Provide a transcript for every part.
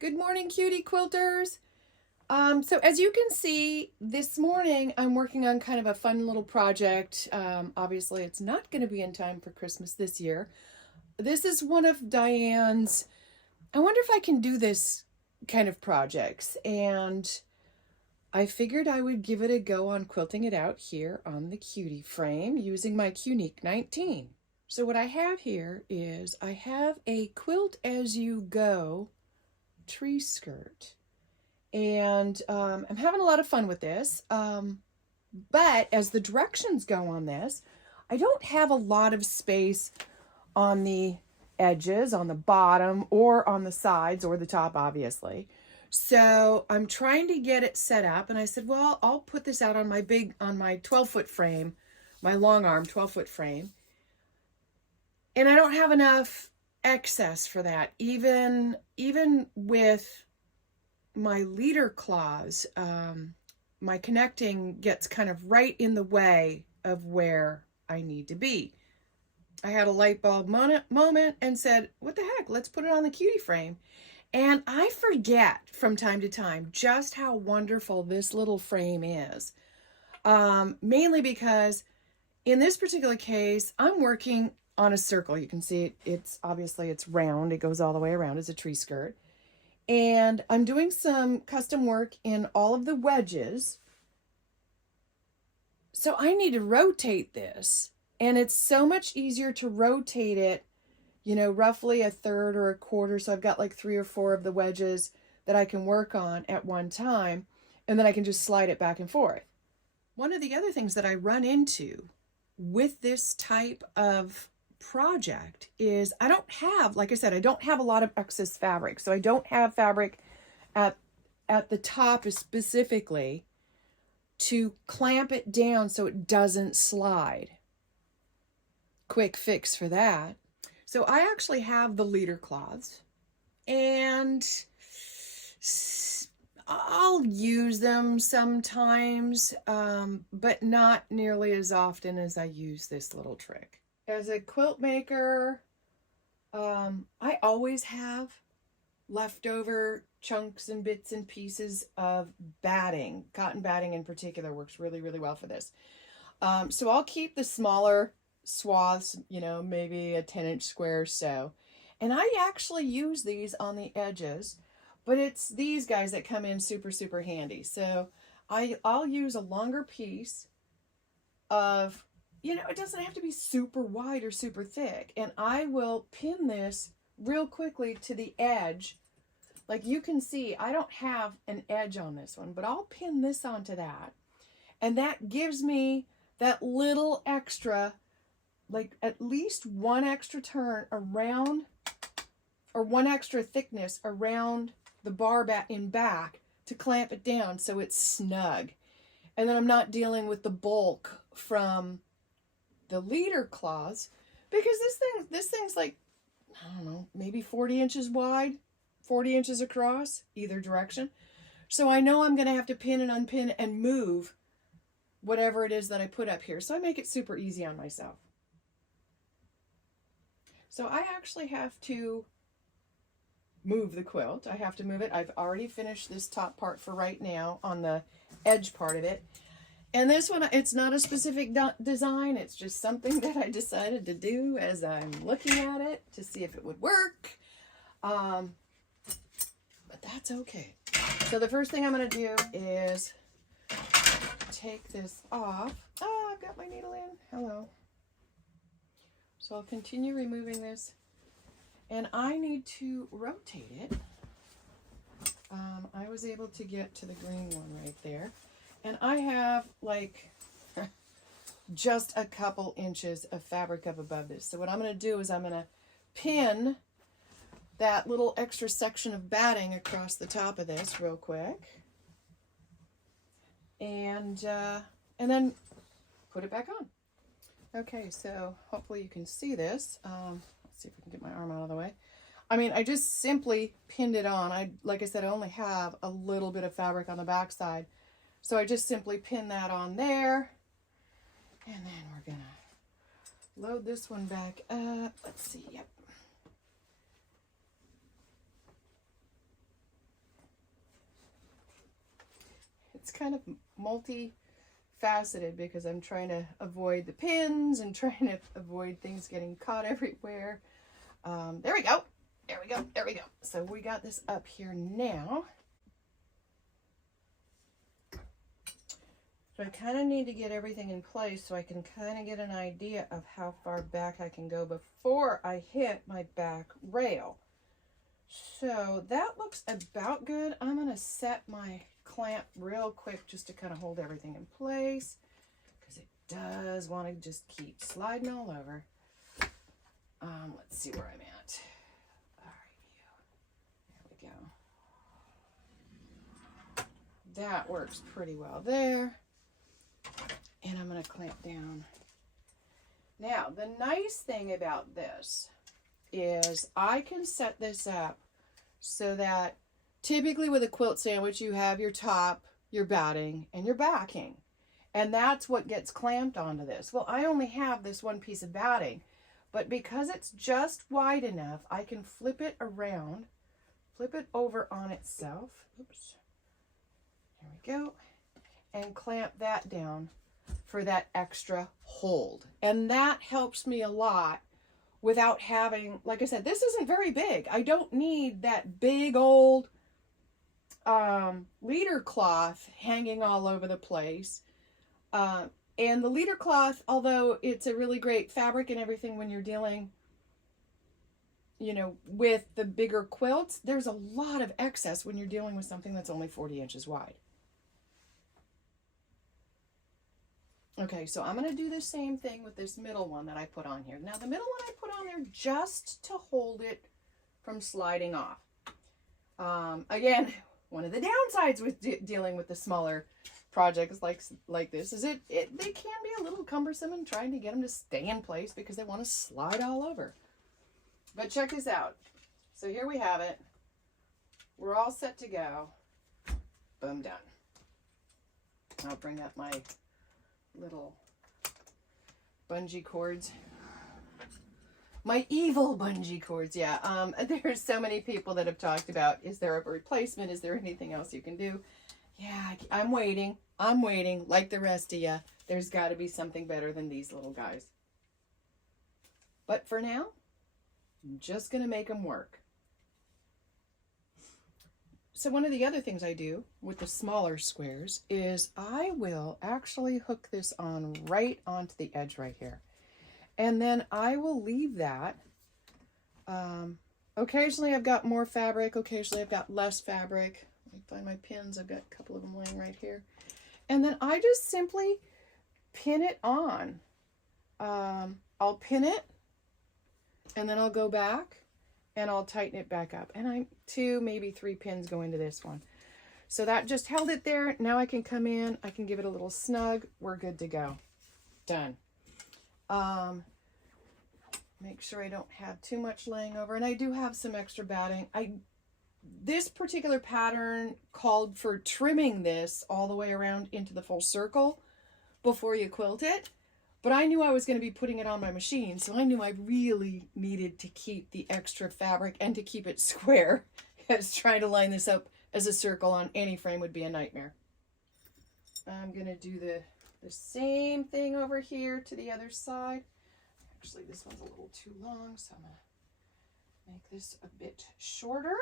Good morning, cutie quilters. So as you can see, this morning I'm working on kind of a fun little project. Obviously, it's not going to be in time for Christmas this year. This is one of Diane's, I wonder if I can do this kind of projects. And I figured I would give it a go on quilting it out here on the Cutie Frame using my Cunique 19. So what I have here is I have a quilt as you go tree skirt. And I'm having a lot of fun with this. But as the directions go on this, I don't have a lot of space on the edges, on the bottom, or on the sides, or the top, obviously. So I'm trying to get it set up, and I said, well, I'll put this out on my 12-foot frame, my long arm 12-foot frame. And I don't have enough excess for that, even with my leader claws. My connecting gets kind of right in the way of where I need to be. I had a light bulb moment and said, what the heck, let's put it on the Cutie Frame. And I forget from time to time just how wonderful this little frame is. Mainly because in this particular case, I'm working on a circle. You can see it's obviously it's round. It goes all the way around as a tree skirt. And I'm doing some custom work in all of the wedges. So I need to rotate this. And it's so much easier to rotate it, roughly a third or a quarter. So I've got like 3 or 4 of the wedges that I can work on at one time. And then I can just slide it back and forth. One of the other things that I run into with this type of project is I don't have, like I said, I don't have a lot of excess fabric. So I don't have fabric at the top specifically to clamp it down so it doesn't slide. Quick fix for that. So I actually have the leader cloths, and I'll use them sometimes, but not nearly as often as I use this little trick. As a quilt maker, I always have leftover chunks and bits and pieces of batting. Cotton batting in particular works really, really well for this. So I'll keep the smaller swaths, maybe a 10-inch square or so. And I actually use these on the edges, but it's these guys that come in super, super handy. So I'll use a longer piece of, it doesn't have to be super wide or super thick. And I will pin this real quickly to the edge. Like you can see, I don't have an edge on this one, but I'll pin this onto that. And that gives me that little extra, like at least one extra turn around, or one extra thickness around the bar in back to clamp it down so it's snug. And then I'm not dealing with the bulk from the leader claws, because this thing's like, I don't know, maybe 40 inches wide, 40 inches across, either direction. So I know I'm going to have to pin and unpin and move whatever it is that I put up here. So I make it super easy on myself. So I actually have to move the quilt. I have to move it. I've already finished this top part for right now on the edge part of it. And this one, it's not a specific design. It's just something that I decided to do as I'm looking at it to see if it would work. But that's okay. So the first thing I'm going to do is take this off. Oh, I've got my needle in. Hello. So I'll continue removing this. And I need to rotate it. I was able to get to the green one right there. And I have like just a couple inches of fabric up above this. So what I'm going to do is I'm going to pin that little extra section of batting across the top of this real quick. And then put it back on. Okay, so hopefully you can see this. Let's see if we can get my arm out of the way. I mean, I just simply pinned it on. Like I said, I only have a little bit of fabric on the back side. So I just simply pin that on there. And then we're going to load this one back up. Let's see, yep. it's kind of multi-faceted because I'm trying to avoid the pins and trying to avoid things getting caught everywhere. There we go. There we go. There we go. So we got this up here now. So I kind of need to get everything in place so I can kind of get an idea of how far back I can go before I hit my back rail. So that looks about good. I'm going to set my clamp real quick just to kind of hold everything in place because it does want to just keep sliding all over. Let's see where I'm at. All right, there we go. That works pretty well there. And I'm going to clamp down. Now, the nice thing about this is I can set this up so that typically with a quilt sandwich, you have your top, your batting, and your backing. And that's what gets clamped onto this. Well, I only have this one piece of batting, but because it's just wide enough, I can flip it around, flip it over on itself. Oops. There we go. And clamp that down for that extra hold. And that helps me a lot without having, like I said, this isn't very big. I don't need that big old leader cloth hanging all over the place. And the leader cloth, although it's a really great fabric and everything when you're dealing, you know, with the bigger quilts, there's a lot of excess when you're dealing with something that's only 40 inches wide. Okay, so I'm going to do the same thing with this middle one that I put on here. Now, the middle one I put on there just to hold it from sliding off. Again, one of the downsides with dealing with the smaller projects like this is they can be a little cumbersome in trying to get them to stay in place because they want to slide all over. But check this out. So here we have it. We're all set to go. Boom, done. I'll bring up my little bungee cords. My evil bungee cords, yeah. There's so many people that have talked about, is there a replacement? Is there anything else you can do? Yeah, I'm waiting. I'm waiting like the rest of you. There's got to be something better than these little guys. But for now, I'm just going to make them work. So one of the other things I do with the smaller squares is I will actually hook this on right onto the edge right here. And then I will leave that. Occasionally I've got more fabric. Occasionally I've got less fabric. Let me find my pins. I've got a couple of them laying right here. And then I just simply pin it on. I'll pin it and then I'll go back and I'll tighten it back up. And I'm 2, maybe 3 pins go into this one. So that just held it there. Now I can come in, I can give it a little snug. We're good to go. Done. Make sure I don't have too much laying over. And I do have some extra batting. This particular pattern called for trimming this all the way around into the full circle before you quilt it. But I knew I was going to be putting it on my machine, so I knew I really needed to keep the extra fabric and to keep it square, because trying to line this up as a circle on any frame would be a nightmare. I'm going to do the same thing over here to the other side. Actually, this one's a little too long, so I'm going to make this a bit shorter.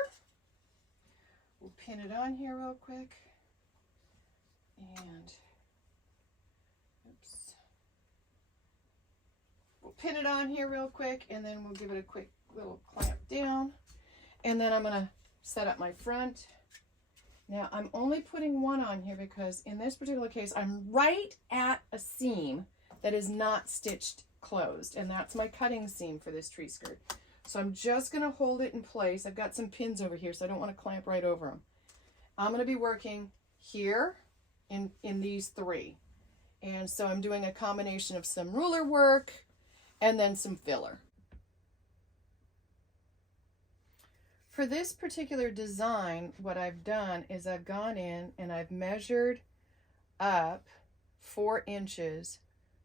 We'll pin it on here real quick. And, oops. We'll pin it on here real quick, and then we'll give it a quick little clamp down. And then I'm going to set up my front. Now, I'm only putting one on here because in this particular case, I'm right at a seam that is not stitched closed. And that's my cutting seam for this tree skirt. So I'm just going to hold it in place. I've got some pins over here, so I don't want to clamp right over them. I'm going to be working here in these 3. And so I'm doing a combination of some ruler work and then some filler. For this particular design, what I've done is I've gone in and I've measured up 4 inches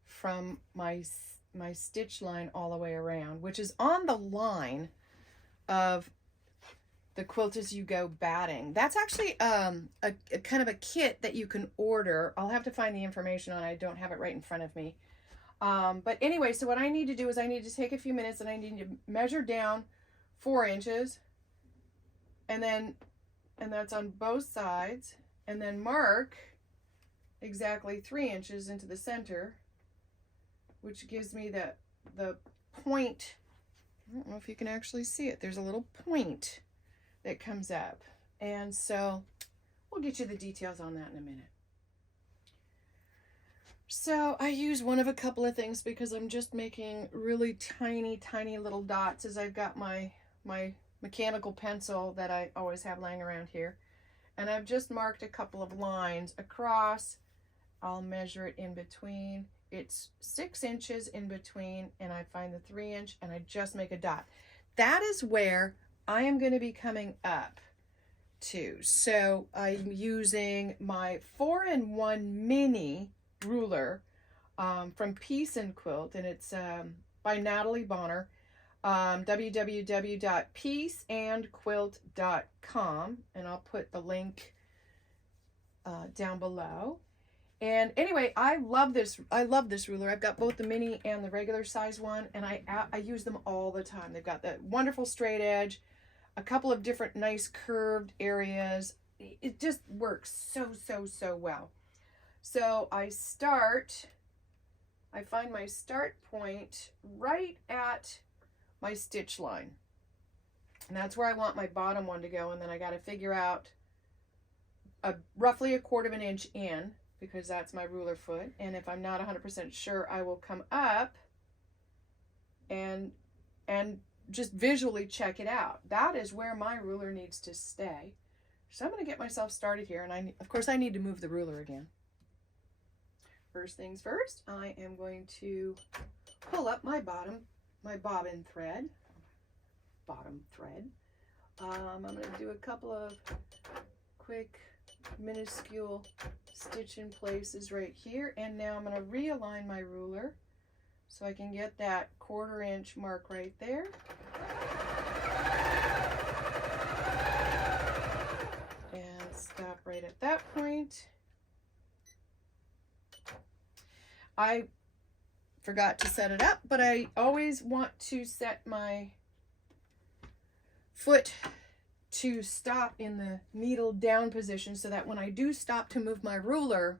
from my stitch line all the way around, which is on the line of the Quilt As You Go batting. That's actually a kind of a kit that you can order. I'll have to find the information on it. I don't have it right in front of me. But anyway, so what I need to do is I need to take a few minutes and I need to measure down 4 inches, and that's on both sides, and then mark exactly 3 inches into the center, which gives me the point. I don't know if you can actually see it. There's a little point that comes up. And so we'll get you the details on that in a minute. So I use one of a couple of things because I'm just making really tiny, tiny little dots, as I've got my mechanical pencil that I always have laying around here. And I've just marked a couple of lines across. I'll measure it in between. It's 6 inches in between, and I find the 3 inch and I just make a dot. That is where I am going to be coming up to. So I'm using my 4-in-1 mini ruler from Piece and Quilt, and it's by Natalie Bonner. www.pieceandquilt.com, and I'll put the link down below. And anyway, I love this ruler. I've got both the mini and the regular size one, and I use them all the time. They've got that wonderful straight edge, a couple of different nice curved areas. It just works so well. So I find my start point right at my stitch line, and that's where I want my bottom one to go. And then I got to figure out roughly 1/4 of an inch in, because that's my ruler foot. And if I'm not 100% sure, I will come up and just visually check it out. That is where my ruler needs to stay. So I'm going to get myself started here, and of course I need to move the ruler again. First things first, I am going to pull up my bobbin thread. I'm going to do a couple of quick minuscule stitch in places right here, and now I'm going to realign my ruler so I can get that 1/4 inch mark right there. And stop right at that point. I forgot to set it up, but I always want to set my foot to stop in the needle down position so that when I do stop to move my ruler,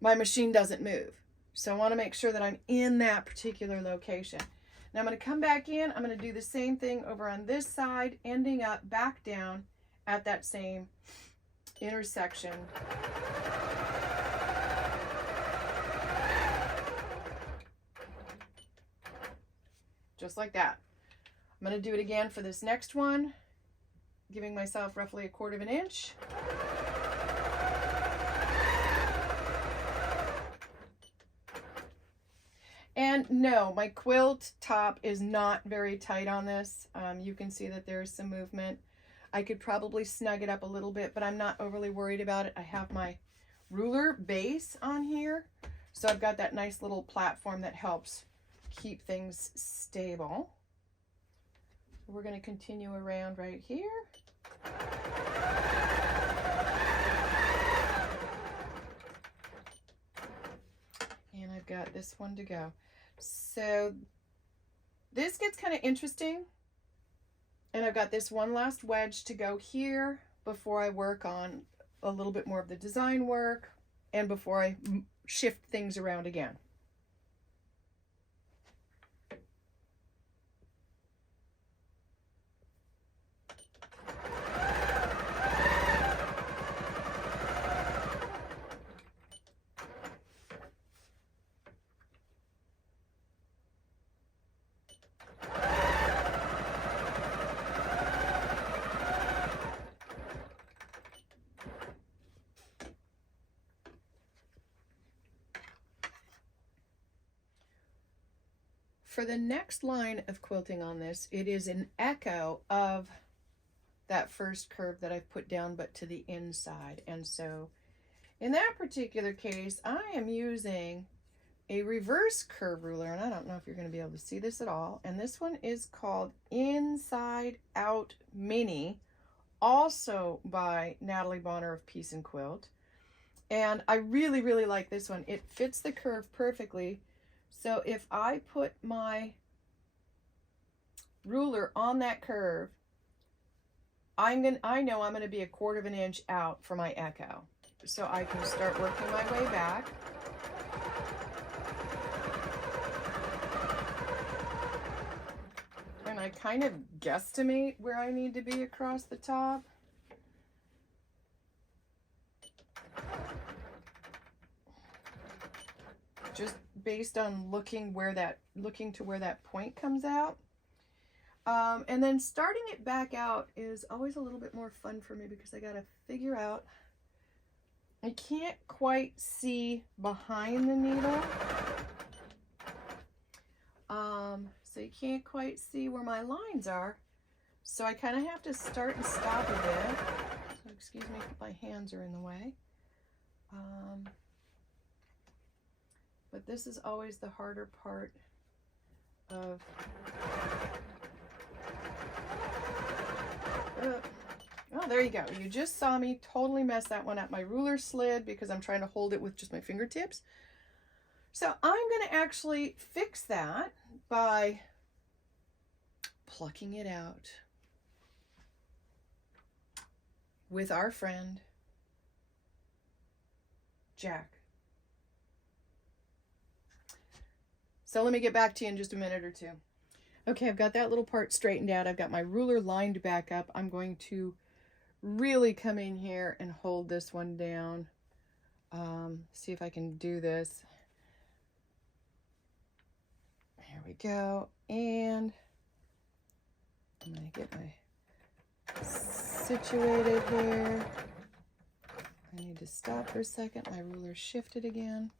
my machine doesn't move. So I want to make sure that I'm in that particular location. Now I'm going to come back in. I'm going to do the same thing over on this side, ending up back down at that same intersection. Just like that. I'm going to do it again for this next one, giving myself roughly 1/4 of an inch. And no, my quilt top is not very tight on this. You can see that there's some movement. I could probably snug it up a little bit, but I'm not overly worried about it. I have my ruler base on here, so I've got that nice little platform that helps keep things stable. We're going to continue around right here. And I've got this one to go. So this gets kind of interesting. And I've got this one last wedge to go here before I work on a little bit more of the design work and before I shift things around again. For the next line of quilting on this, it is an echo of that first curve that I've put down, but to the inside. And so in that particular case, I am using a reverse curve ruler, and I don't know if you're going to be able to see this at all. And this one is called Inside Out Mini, also by Natalie Bonner of Piece and Quilt. And I really, really like this one. It fits the curve perfectly. So if I put my ruler on that curve, I know I'm gonna be 1/4 of an inch out for my echo. So I can start working my way back. And I kind of guesstimate where I need to be across the top. Just based on looking to where that point comes out. And then starting it back out is always a little bit more fun for me because I gotta figure out, I can't quite see behind the needle. So you can't quite see where my lines are. So I kind of have to start and stop a bit. So excuse me if my hands are in the way. But this is always the harder part of oh, there you go. You just saw me totally mess that one up. My ruler slid because I'm trying to hold it with just my fingertips. So I'm going to actually fix that by plucking it out with our friend Jack. So let me get back to you in just a minute or two. Okay, I've got that little part straightened out. I've got my ruler lined back up. I'm going to really come in here and hold this one down. See if I can do this. Here we go. And I'm going to get my situated here. I need to stop for a second. My ruler shifted again.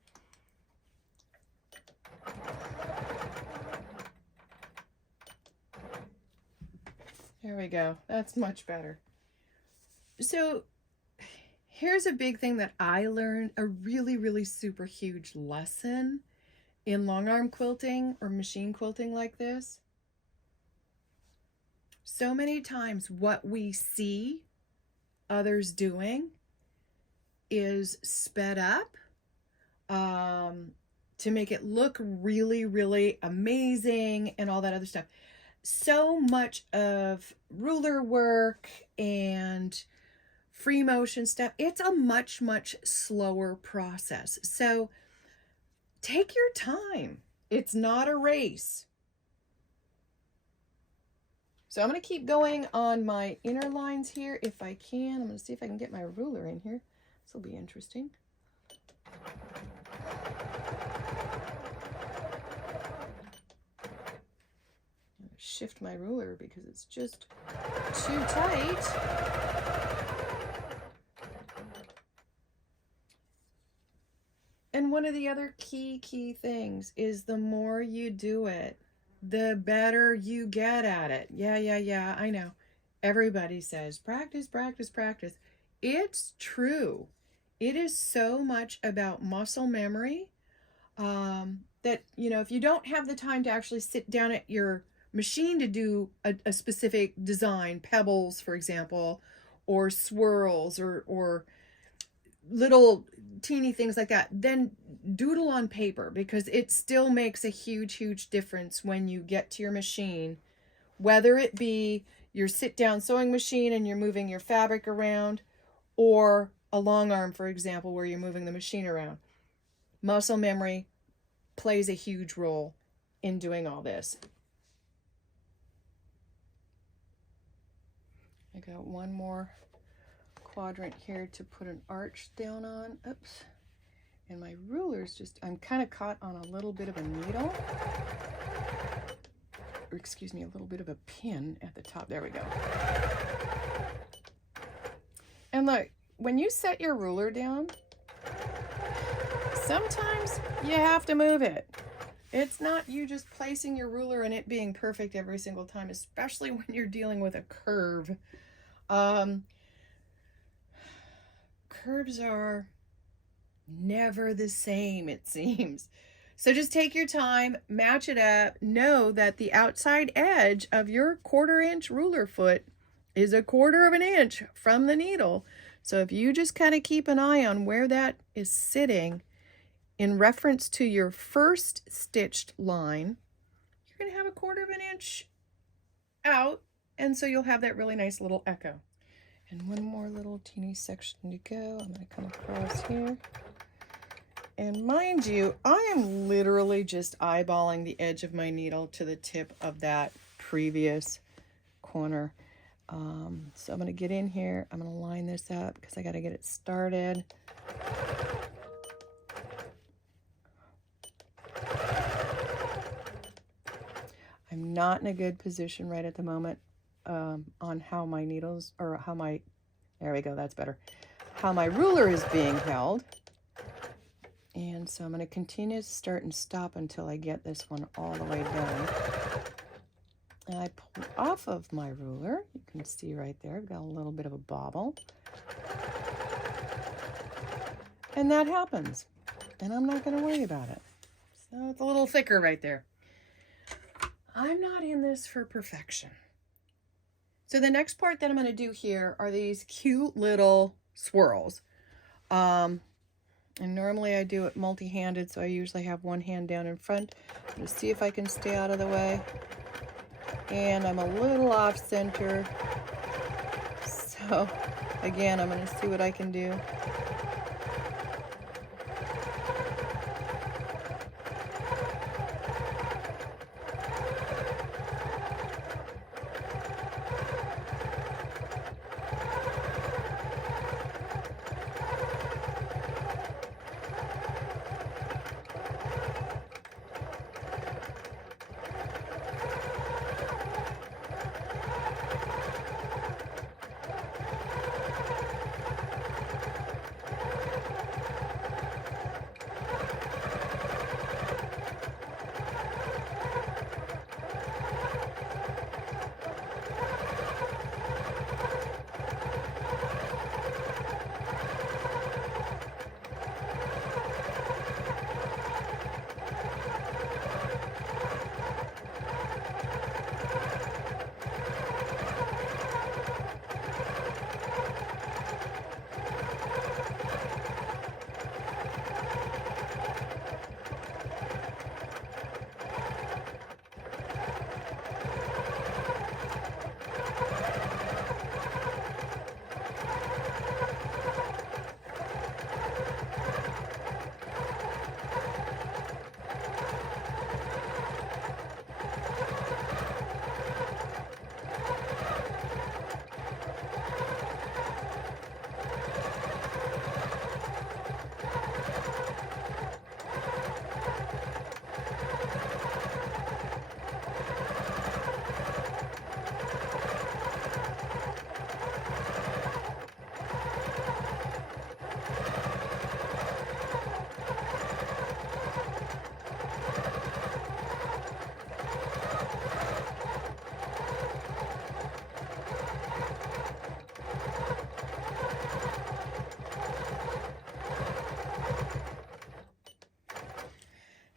There we go. That's much better. So here's a big thing that I learned, a really, really super huge lesson in long arm quilting or machine quilting like this. So many times what we see others doing is sped up to make it look really, really amazing and all that other stuff. So much of ruler work and free motion stuff, it's a much, much slower process. So take your time. It's not a race. So I'm going to keep going on my inner lines here if I can. I'm going to see if I can get my ruler in here. This will be interesting. Shift my ruler because it's just too tight. And one of the other key things is the more you do it, the better you get at it. Yeah, I know. Everybody says practice, practice, practice. It's true. It is so much about muscle memory that, you know, if you don't have the time to actually sit down at your machine to do a specific design, pebbles, for example, or swirls or little teeny things like that, then doodle on paper, because it still makes a huge difference when you get to your machine, whether it be your sit-down sewing machine and you're moving your fabric around, or a long arm, for example, where you're moving the machine around. Muscle memory plays a huge role in doing all this. I got one more quadrant here to put an arch down on. Oops. And my ruler's just, I'm kind of caught on a little bit of a needle. Or excuse me, a little bit of a pin at the top. There we go. And look, when you set your ruler down, sometimes you have to move it. It's not you just placing your ruler and it being perfect every single time, especially when you're dealing with a curve. Curves are never the same, it seems. So just take your time, match it up. Know that the outside edge of your 1/4 inch ruler foot is 1/4 of an inch from the needle. So if you just kind of keep an eye on where that is sitting in reference to your first stitched line, you're going to have 1/4 of an inch out. And so you'll have that really nice little echo. And one more little teeny section to go. I'm going to come across here. And mind you, I am literally just eyeballing the edge of my needle to the tip of that previous corner. So I'm going to get in here. I'm going to line this up because I got to get it started. I'm not in a good position right at the moment on how my needles, or how my, there we go, that's better, how my ruler is being held. And so I'm going to continue to start and stop until I get this one all the way done. And I pull off of my ruler. You can see right there, I've got a little bit of a bobble. And that happens. And I'm not going to worry about it. So it's a little thicker right there. I'm not in this for perfection. So the next part that I'm going to do here are these cute little swirls. And normally I do it multi-handed, so I usually have one hand down in front. I'm going to see if I can stay out of the way. And I'm a little off center. So again, I'm going to see what I can do.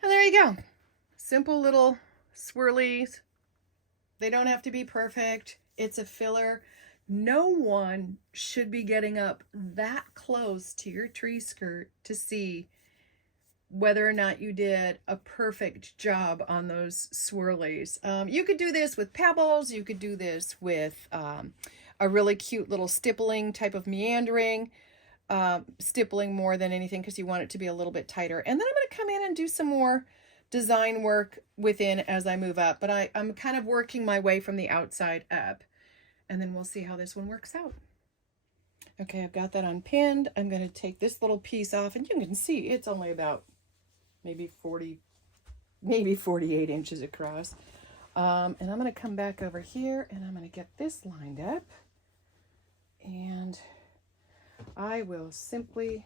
There you go. Simple little swirlies. They don't have to be perfect. It's a filler. No one should be getting up that close to your tree skirt to see whether or not you did a perfect job on those swirlies. You could do this with pebbles. You could do this with a really cute little stippling type of meandering. Stippling more than anything because you want it to be a little bit tighter. And then I'm going to come in and do some more design work within as I move up. But I'm kind of working my way from the outside up. And then we'll see how this one works out. Okay, I've got that unpinned. I'm going to take this little piece off. And you can see it's only about maybe 48 inches across. And I'm going to come back over here and I'm going to get this lined up. And I will simply,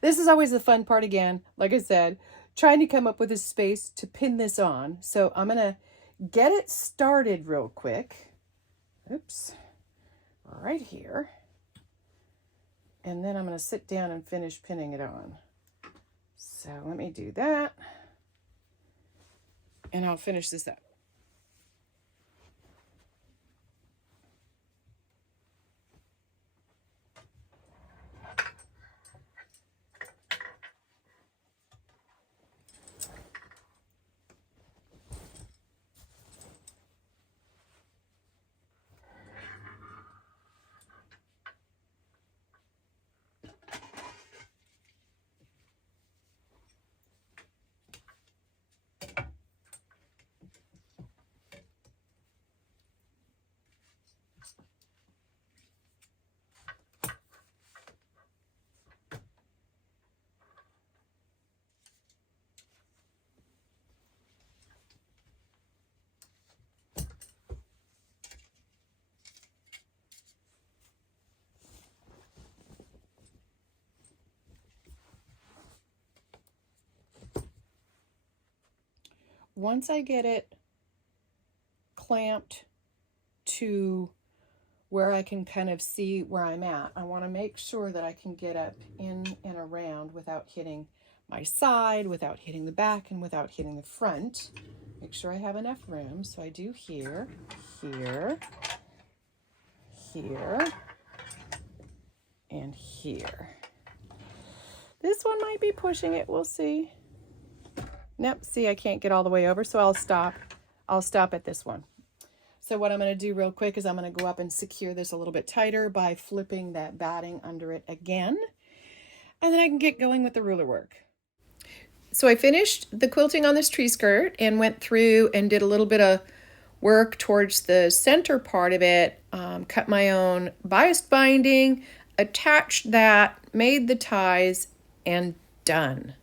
this is always the fun part again, like I said, trying to come up with a space to pin this on. So I'm going to get it started real quick. Oops, right here. And then I'm going to sit down and finish pinning it on. So let me do that, and I'll finish this up. Once I get it clamped to where I can kind of see where I'm at, I want to make sure that I can get up in and around without hitting my side, without hitting the back, and without hitting the front. Make sure I have enough room. So I do here, here, here, and here. This one might be pushing it, we'll see. Nope, see, I can't get all the way over, so I'll stop. I'll stop at this one. So what I'm going to do real quick is I'm going to go up and secure this a little bit tighter by flipping that batting under it again. And then I can get going with the ruler work. So I finished the quilting on this tree skirt and went through and did a little bit of work towards the center part of it, cut my own biased binding, attached that, made the ties, and done.